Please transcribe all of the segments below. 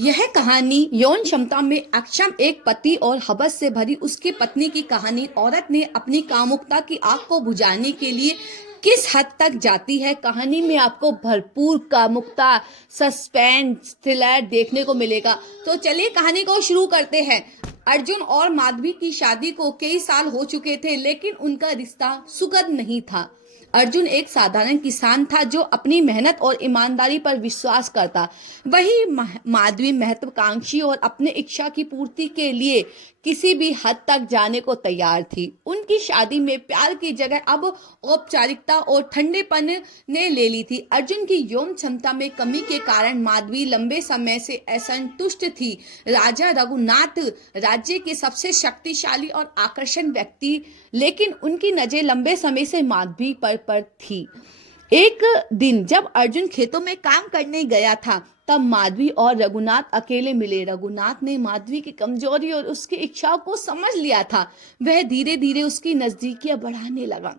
यह कहानी यौन क्षमता में अक्षम एक पति और हवस से भरी उसकी पत्नी की कहानी। औरत ने अपनी कामुकता की आग को बुझाने के लिए किस हद तक जाती है। कहानी में आपको भरपूर कामुकता, सस्पेंस, थ्रिलर देखने को मिलेगा। तो चलिए कहानी को शुरू करते हैं। अर्जुन और माधवी की शादी को कई साल हो चुके थे, लेकिन उनका रिश्ता सुखद नहीं था। अर्जुन एक साधारण किसान था जो अपनी मेहनत और ईमानदारी पर विश्वास करता। वही माधवी महत्वाकांक्षी और अपने इच्छा की पूर्ति के लिए किसी भी हद तक जाने को तैयार थी। उनकी शादी में प्यार की जगह अब औपचारिकता और ठंडेपन ने ले ली थी। अर्जुन की यौन क्षमता में कमी के कारण माधवी लंबे समय से असंतुष्ट थी। राजा रघुनाथ राज्य के सबसे शक्तिशाली और आकर्षण व्यक्ति, लेकिन उनकी नजर लंबे समय से माधवी पर थी। एक दिन जब अर्जुन खेतों में काम करने गया था, तब माधवी और रघुनाथ अकेले मिले। रघुनाथ ने माधवी की कमजोरी और उसकी इच्छाओं को समझ लिया था। वह धीरे धीरे उसकी नजदीकियां बढ़ाने लगा।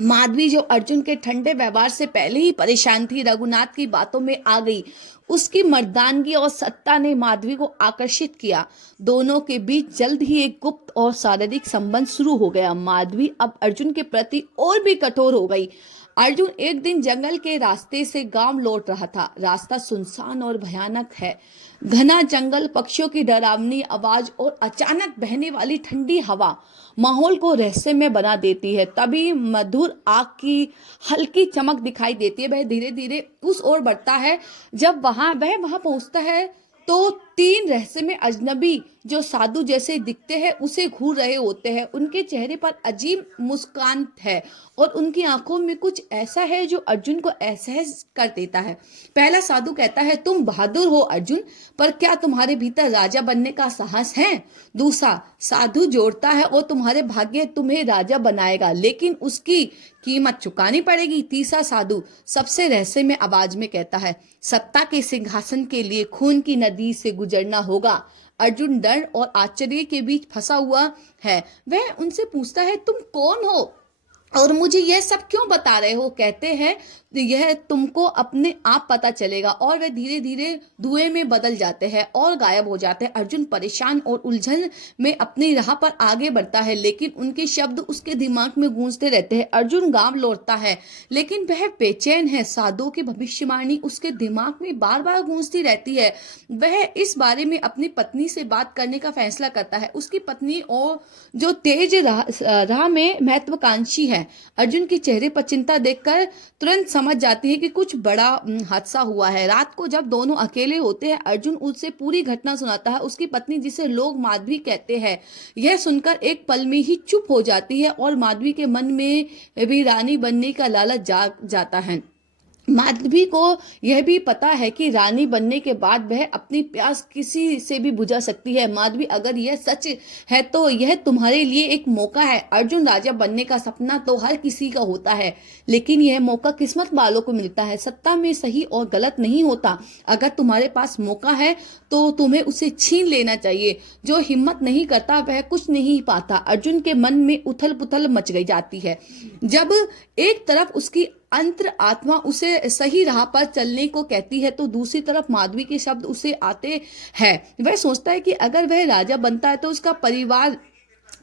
माधवी, जो अर्जुन के ठंडे व्यवहार से पहले ही परेशान थी, रघुनाथ की बातों में आ गई। उसकी मर्दानगी और सत्ता ने माधवी को आकर्षित किया। दोनों के बीच जल्द ही एक गुप्त और शारीरिक संबंध शुरू हो गया। माधवी अब अर्जुन के प्रति और भी कठोर हो गई। अर्जुन एक दिन जंगल के रास्ते से गांव लौट रहा था। रास्ता सुनसान और भयानक है। घना जंगल, पक्षियों की डरावनी आवाज और अचानक बहने वाली ठंडी हवा माहौल को रहस्यमय बना देती है। तभी मधुर आग की हल्की चमक दिखाई देती है। वह धीरे धीरे उस ओर बढ़ता है। जब वह वहां पहुंचता है तो तीन रहस्यमय अजनबी जो साधु जैसे दिखते हैं उसे घूर रहे होते हैं। उनके चेहरे पर अजीब मुस्कान है और उनकी आंखों में कुछ ऐसा है जो अर्जुन को असहज कर देता है। पहला साधु कहता है, तुम बहादुर हो अर्जुन, पर क्या तुम्हारे भीतर राजा बनने का साहस है? दूसरा साधु जोड़ता है, और तुम्हारे भाग्य तुम्हें राजा बनाएगा, लेकिन उसकी कीमत चुकानी पड़ेगी। तीसरा साधु सबसे रहस्यमय आवाज में कहता है, सत्ता के सिंहासन के लिए खून की नदी से गुजरना होगा। अर्जुन डर और आश्चर्य के बीच फंसा हुआ है। वह उनसे पूछता है, तुम कौन हो और मुझे यह सब क्यों बता रहे हो? कहते हैं, यह तुमको अपने आप पता चलेगा। और वे धीरे धीरे धुएं में बदल जाते हैं और गायब हो जाते हैं। अर्जुन परेशान और उलझन में अपनी राह पर आगे बढ़ता है, लेकिन उनके शब्द उसके दिमाग में गूंजते रहते हैं। अर्जुन गांव लौटता है, लेकिन वह बेचैन है। साधुओं की भविष्यवाणी उसके दिमाग में बार बार गूंजती रहती है। वह इस बारे में अपनी पत्नी से बात करने का फैसला करता है। उसकी पत्नी और जो तेज राह में महत्वाकांक्षी है। अर्जुन के चेहरे पर चिंता देखकर तुरंत समझ जाती है कि कुछ बड़ा हादसा हुआ है। रात को जब दोनों अकेले होते हैं, अर्जुन उससे पूरी घटना सुनाता है। उसकी पत्नी, जिसे लोग माधवी कहते हैं, यह सुनकर एक पल में ही चुप हो जाती है और माधवी के मन में भी रानी बनने का लालच जाग जाता है। माधवी को यह भी पता है कि रानी बनने के बाद वह अपनी प्यास किसी से भी बुझा सकती है। माधवी, अगर यह सच है तो यह तुम्हारे लिए एक मौका है। अर्जुन, राजा बनने का सपना तो हर किसी का होता है, लेकिन यह मौका किस्मत वालों को मिलता है। सत्ता में सही और गलत नहीं होता। अगर तुम्हारे पास मौका है तो तुम्हें उसे छीन लेना चाहिए। जो हिम्मत नहीं करता वह कुछ नहीं पाता। अर्जुन के मन में उथल पुथल मच गई जाती है। जब एक तरफ उसकी अंतर आत्मा उसे सही राह पर चलने को कहती है, तो दूसरी तरफ माधवी के शब्द उसे आते हैं। वह सोचता है कि अगर वह राजा बनता है तो उसका परिवार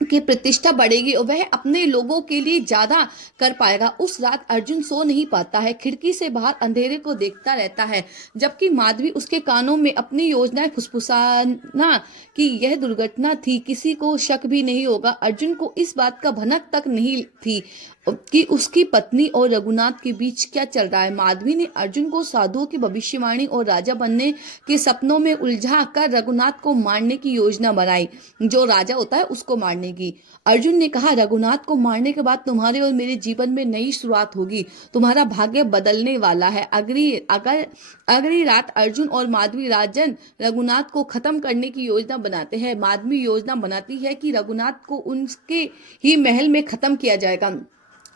की प्रतिष्ठा बढ़ेगी और वह अपने लोगों के लिए ज्यादा कर पाएगा। उस रात अर्जुन सो नहीं पाता है। खिड़की से बाहर अंधेरे को देखता रहता है, जबकि माधवी उसके कानों में अपनी योजनाएं फुसफुसाना कि यह दुर्घटना थी, किसी को शक भी नहीं होगा। अर्जुन को इस बात का भनक तक नहीं थी कि उसकी पत्नी और रघुनाथ के बीच क्या चल रहा है। माधवी ने अर्जुन को साधुओं की भविष्यवाणी और राजा बनने के सपनों में उलझा कर रघुनाथ को मारने की योजना बनाई। जो राजा होता है उसको मारने की। अर्जुन ने कहा, रघुनाथ को मारने के बाद तुम्हारे और मेरे जीवन में नई शुरुआत होगी। तुम्हारा भाग्य बदलने वाला है। अगली रात अर्जुन और माधवी राजन रघुनाथ को खत्म करने की योजना बनाते हैं। माधवी योजना बनाती है कि रघुनाथ को उनके ही महल में खत्म किया जाएगा।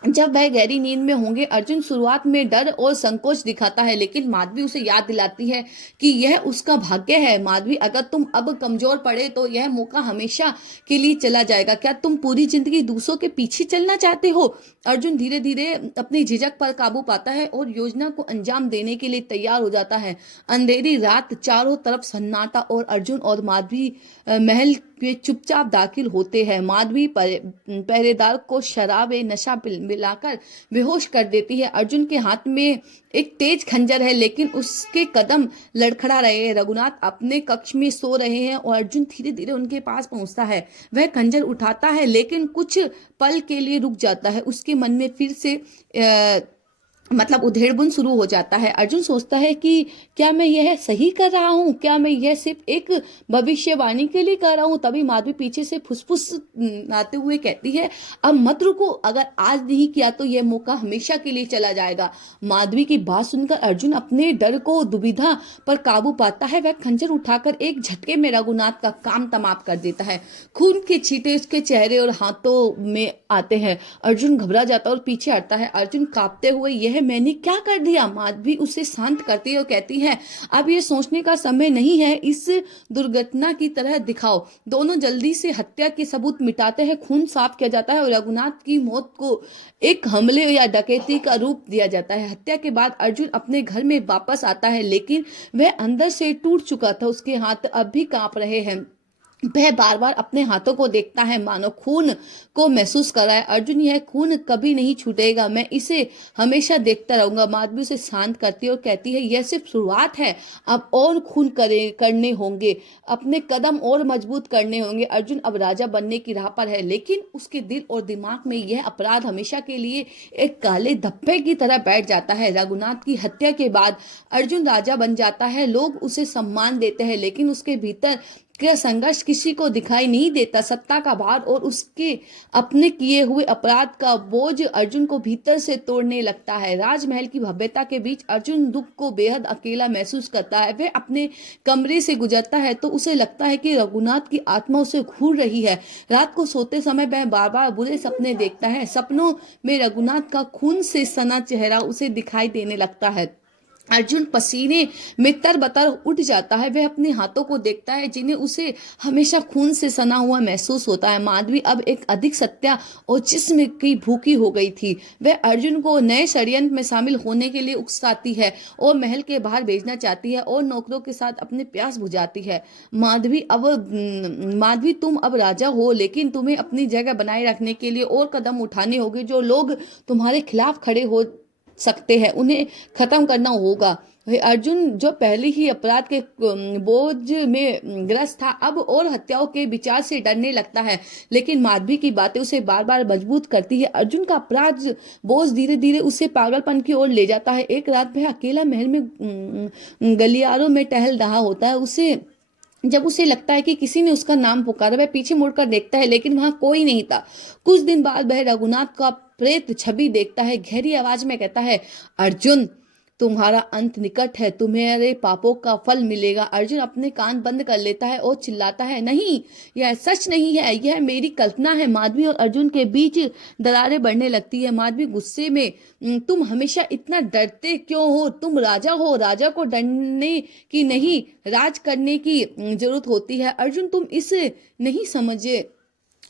जब वह गहरी नींद में होंगे, अर्जुन शुरुआत में डर और संकोच दिखाता है, लेकिन माधवी उसे याद दिलाती है कि यह उसका भाग्य है। माधवी, अगर तुम अब कमजोर पड़े तो यह मौका हमेशा के लिए चला जाएगा। क्या तुम पूरी जिंदगी दूसरों के पीछे चलना चाहते हो? अर्जुन धीरे धीरे अपनी झिझक पर काबू पाता है और योजना को अंजाम देने के लिए तैयार हो जाता है। अंधेरी रात, चारों तरफ सन्नाटा, और अर्जुन और माधवी महल वे चुपचाप दाखिल होते हैं। माधवी पहरेदार को शराब नशा मिलाकर बेहोश कर देती है। अर्जुन के हाथ में एक तेज खंजर है, लेकिन उसके कदम लड़खड़ा रहे हैं। रघुनाथ अपने कक्ष में सो रहे हैं और अर्जुन धीरे धीरे उनके पास पहुंचता है। वह खंजर उठाता है, लेकिन कुछ पल के लिए रुक जाता है। उसके मन में फिर से मतलब उधेड़बुन शुरू हो जाता है। अर्जुन सोचता है कि क्या मैं यह सही कर रहा हूँ? क्या मैं यह सिर्फ एक भविष्यवाणी के लिए कर रहा हूँ? तभी माधवी पीछे से फुसफुस आते हुए कहती है, अब मत रुको, अगर आज नहीं किया तो यह मौका हमेशा के लिए चला जाएगा। माधवी की बात सुनकर अर्जुन अपने डर को, दुविधा पर काबू पाता है। वह खंजर उठाकर एक झटके में रघुनाथ का काम तमाम कर देता है। खून के छींटे उसके चेहरे और हाथों में आते हैं। अर्जुन घबरा जाता है और पीछे हटता है। अर्जुन कांपते हुए, यह मैंने क्या कर दिया? माधवी उसे शांत करती है और कहती है, अब ये सोचने का समय नहीं है, इस दुर्घटना की तरह दिखाओ। दोनों जल्दी से हत्या के सबूत मिटाते हैं। खून साफ किया जाता है और रघुनाथ की मौत को एक हमले या डकैती का रूप दिया जाता है। हत्या के बाद अर्जुन अपने घर में वापस आता है, लेकिन वह अंदर से टूट चुका था। उसके हाथ अब भी कांप रहे हैं। वह बार बार अपने हाथों को देखता है, मानो खून को महसूस कर रहा है। अर्जुन, यह खून कभी नहीं छूटेगा, मैं इसे हमेशा देखता रहूंगा। माधवी उसे शांत करती है और कहती है, यह सिर्फ शुरुआत है, अब और खून करने होंगे, अपने कदम और मजबूत करने होंगे। अर्जुन अब राजा बनने की राह पर है, लेकिन उसके दिल और दिमाग में यह अपराध हमेशा के लिए एक काले धब्बे की तरह बैठ जाता है। रघुनाथ की हत्या के बाद अर्जुन राजा बन जाता है, लोग उसे सम्मान देते हैं, लेकिन उसके भीतर का संघर्ष किसी को दिखाई नहीं देता। सत्ता का भार और उसके अपने किए हुए अपराध का बोझ अर्जुन को भीतर से तोड़ने लगता है। राजमहल की भव्यता के बीच अर्जुन दुख को बेहद अकेला महसूस करता है। वह अपने कमरे से गुजरता है तो उसे लगता है कि रघुनाथ की आत्मा उसे घूर रही है। रात को सोते समय वह बार बार बुरे सपने देखता है। सपनों में रघुनाथ का खून से सना चेहरा उसे दिखाई देने लगता है। अर्जुन पसीने में तरबतर उठ जाता है। वह अपने हाथों को देखता है, जिन्हें उसे हमेशा खून से सना हुआ महसूस होता है। माधवी अब एक अधिक सत्या और जिस्म की भूखी हो गई थी। वह अर्जुन को नए षड्यंत्र में शामिल होने के लिए उकसाती है और महल के बाहर भेजना चाहती है और नौकरों के साथ अपने प्यास बुझाती है। माधवी, तुम अब राजा हो, लेकिन तुम्हें अपनी जगह बनाए रखने के लिए और कदम उठाने होंगे। जो लोग तुम्हारे खिलाफ खड़े हो सकते हैं, उन्हें खत्म करना होगा। अर्जुन, जो पहले ही अपराध के बोझ में ग्रस्त था, अब और हत्याओं के विचार से डरने लगता है। लेकिन माधवी की बातें उसे बार बार मजबूत करती है। अर्जुन का अपराध बोझ धीरे धीरे उसे पागलपन की ओर ले जाता है। एक रात वह अकेला महल में गलियारों में टहल रहा होता है। जब उसे लगता है कि किसी ने उसका नाम पुकारा, वह पीछे मुड़कर देखता है, लेकिन वहां कोई नहीं था। कुछ दिन बाद वह रघुनाथ का प्रेत छवि देखता है। गहरी आवाज में कहता है, अर्जुन, तुम्हारा अंत निकट है, तुम्हारे पापों का फल मिलेगा। अर्जुन अपने कान बंद कर लेता है और चिल्लाता है, नहीं, यह सच नहीं है, यह मेरी कल्पना है। माधवी और अर्जुन के बीच दरारें बढ़ने लगती है। माधवी गुस्से में, तुम हमेशा इतना डरते क्यों हो? तुम राजा हो, राजा को डरने की नहीं, राज करने की जरूरत होती है। अर्जुन, तुम इसे नहीं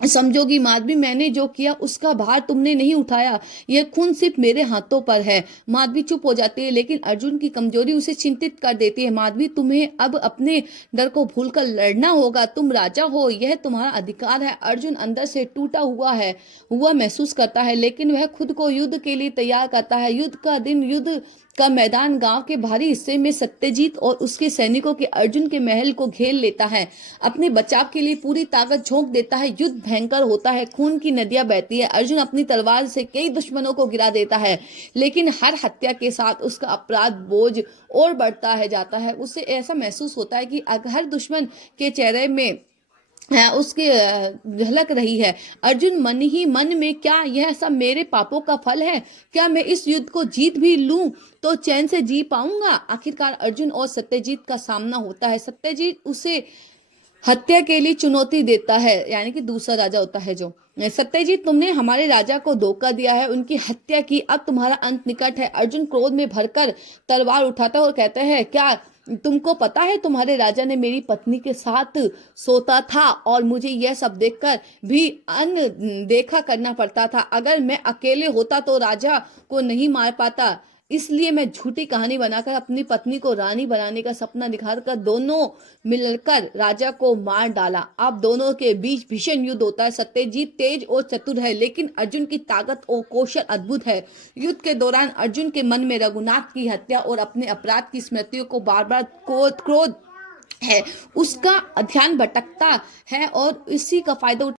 समझोगी। माधवी, मैंने जो किया उसका भार तुमने नहीं उठाया, यह खून सिर्फ मेरे हाथों पर है। माधवी चुप हो जाती है, लेकिन अर्जुन की कमजोरी उसे चिंतित कर देती है। माधवी, तुम्हें अब अपने डर को भूलकर लड़ना होगा। तुम राजा हो, यह तुम्हारा अधिकार है। अर्जुन अंदर से टूटा हुआ महसूस करता है, लेकिन वह खुद को युद्ध के लिए तैयार करता है। युद्ध का दिन, युद्ध का मैदान, गांव के भारी हिस्से में सत्यजीत और उसके सैनिकों के अर्जुन के महल को घेर लेता है। अपने बचाव के लिए पूरी ताकत झोंक देता है। युद्ध भयंकर होता है, खून की नदियां बहती है। अर्जुन अपनी तलवार से कई दुश्मनों को गिरा देता है, लेकिन हर हत्या के साथ उसका अपराध बोझ और बढ़ता है जाता है। उसे ऐसा महसूस होता है कि हर दुश्मन के चेहरे में उसकी झलक रही है। अर्जुन मन ही मन में, क्या यह सब मेरे पापों का फल है? क्या मैं इस युद्ध को जीत भी लूं तो चैन से जी पाऊंगा? आखिरकार अर्जुन और सत्यजीत का सामना होता है। सत्यजीत उसे हत्या के लिए चुनौती देता है, यानी कि दूसरा राजा होता है जो। सत्यजीत, तुमने हमारे राजा को धोखा दिया है, उनकी हत्या की, अब तुम्हारा अंत निकट है। अर्जुन क्रोध में भरकर तलवार उठाता है और कहता है, क्या तुमको पता है तुम्हारे राजा ने मेरी पत्नी के साथ सोता था और मुझे यह सब देखकर भी अनदेखा करना पड़ता था। अगर मैं अकेले होता तो राजा को नहीं मार पाता, इसलिए मैं झूठी कहानी बनाकर अपनी पत्नी को रानी बनाने का सपना दिखाकर दोनों मिलकर राजा को मार डाला। अब दोनों के बीच भीषण युद्ध होता है। सत्यजीत तेज और चतुर है, लेकिन अर्जुन की ताकत और कौशल अद्भुत है। युद्ध के दौरान अर्जुन के मन में रघुनाथ की हत्या और अपने अपराध की स्मृतियों को बार बार क्रोध है, उसका ध्यान भटकता है और इसी का फायदा